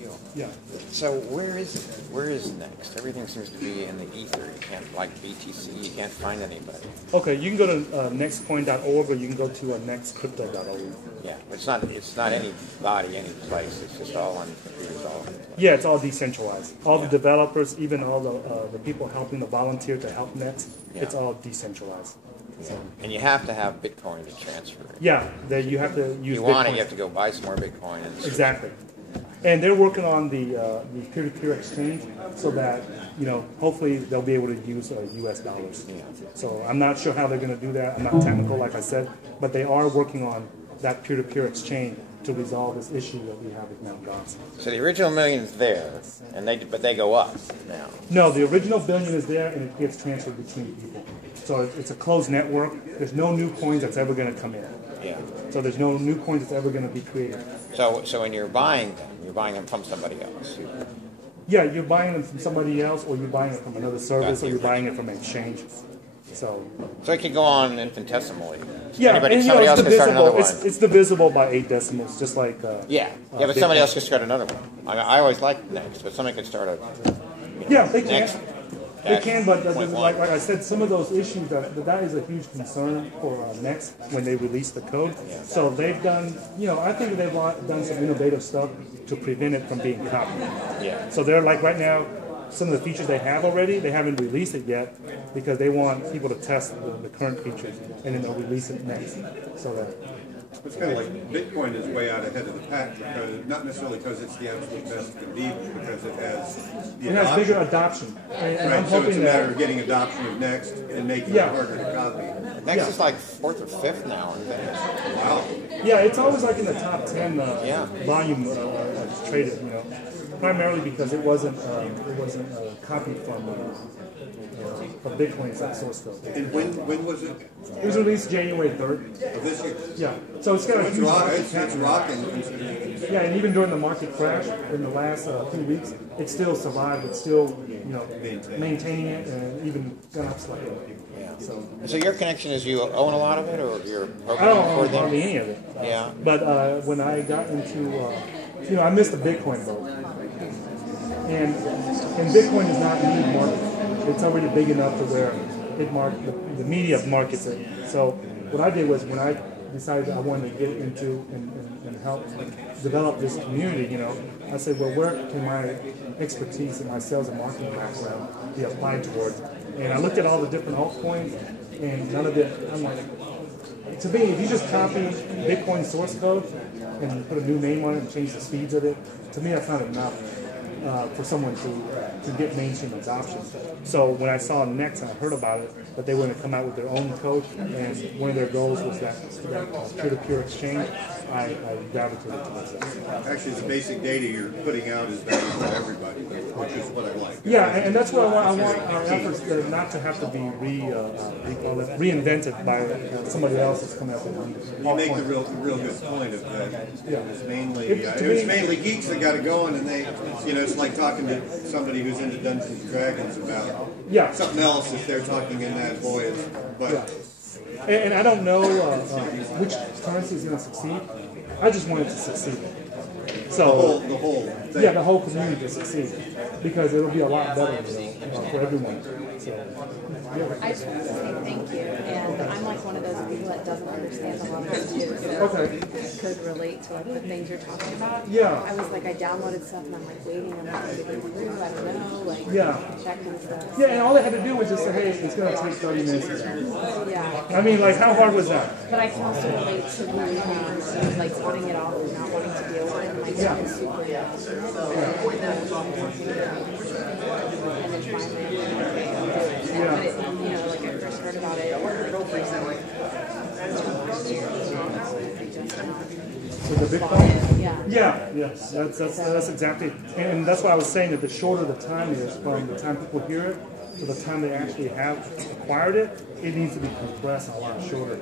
deal. Yeah. So where is Next? Everything seems to be in the ether. You can't, like BTC, you can't find anybody. Okay, you can go to nextcoin.org or you can go to nextcrypto.org. Yeah, it's not anybody, any place. It's just all on computers, all. Yeah, it's all decentralized. All the developers, even all the people helping the volunteer to help Next, it's all decentralized. So. And you have to have Bitcoin to transfer it. Yeah, that you have to use. You want it, you have to go buy some more Bitcoin. And exactly. And they're working on the peer-to-peer exchange so that, hopefully they'll be able to use U.S. dollars. Yeah. So I'm not sure how they're going to do that. I'm not technical, like I said, but they are working on that peer-to-peer exchange to resolve this issue that we have with Mt. Gox. So the original million's there, but they go up now. No, the original billion is there, and it gets transferred between people. So it's a closed network. There's no new coins that's ever going to come in. Yeah. So there's no new coins that's ever going to be created. So when you're buying them from somebody else. Yeah, you're buying them from somebody else, or you're buying it from another service, or you're buying it from an exchange. So it can go on infinitesimally. Yeah, somebody else can start another one. It's divisible by 8 decimals, just like but somebody else can start another one. I always like Next, but somebody can start a. They can. Next. They can, but like I said, some of those issues that is a huge concern for Next when they release the code. Yeah. So they've done, I think they've done some innovative stuff to prevent it from being copied. Yeah. So they're like right now, some of the features they have already, they haven't released it yet because they want people to test the current features and then they'll release it next. So that. It's kind of like Bitcoin is way out ahead of the pack, because not necessarily because it's the absolute best it can be, but because it has the adoption. It has bigger adoption. And I'm so hoping it's a matter of getting adoption of Next and making it harder to copy. Next is like 4th or 5th now. Wow. Yeah, it's always like in the top 10 volume traded, primarily because it wasn't copied from Bitcoin's source code. And when was it? It was released January 3rd. Of this year? Yeah. So it's got a huge it's rocking. Yeah, and even during the market crash in the last 2 weeks, it still survived. It's still, maintaining it and even gone up slightly. Yeah. So your connection is you own a lot of it, or you're I programming don't for own them? hardly any of it. Yeah. But when I got into, I missed the Bitcoin boat. And Bitcoin does not need market. It's already big enough to where the media markets it. So what I did was when I decided I wanted to get into and help develop this community, I said, well, where can my expertise and my sales and marketing background be applied towards? And I looked at all the different altcoins, and none of it. I'm like, to me, if you just copy Bitcoin source code and you put a new name on it and change the speeds of it, to me that's not enough for someone to get mainstream adoption. So when I saw Next and I heard about it, that they were going to come out with their own code, and one of their goals was that peer-to-peer exchange, I gravitated towards that. Actually, the basic data you're putting out is better for everybody, which is what I like. Yeah, and that's what I want our efforts not to have to be reinvented by somebody else that's coming up with it. You make the real good point of that. It was mainly geeks that got it going, and they, it's like talking to somebody who's into Dungeons and Dragons about something else if they're talking in that voice. But and I don't know which currency is going to succeed. I just want it to succeed. So the whole thing. Yeah, the whole community to succeed, because it'll be a lot better for everyone. So, I just want to say thank you, and I'm like one of those people that doesn't understand a lot of this too, so could relate to like the things you're talking about. Yeah. I was like, I downloaded stuff and I'm like waiting, I'm not getting through, I don't know, like checking stuff. Yeah, and all they had to do was just say, hey, it's going to take 30 minutes. Yeah. I mean, like, how hard was that? But I can also relate to the like wanting it off and not wanting to deal with it, and like it's super and then finally, but like I first heard about it, So the Bitcoin? Yeah. Yes, that's exactly, and that's why I was saying that the shorter the time is from the time people hear it to the time they actually have acquired it, it needs to be compressed a lot shorter.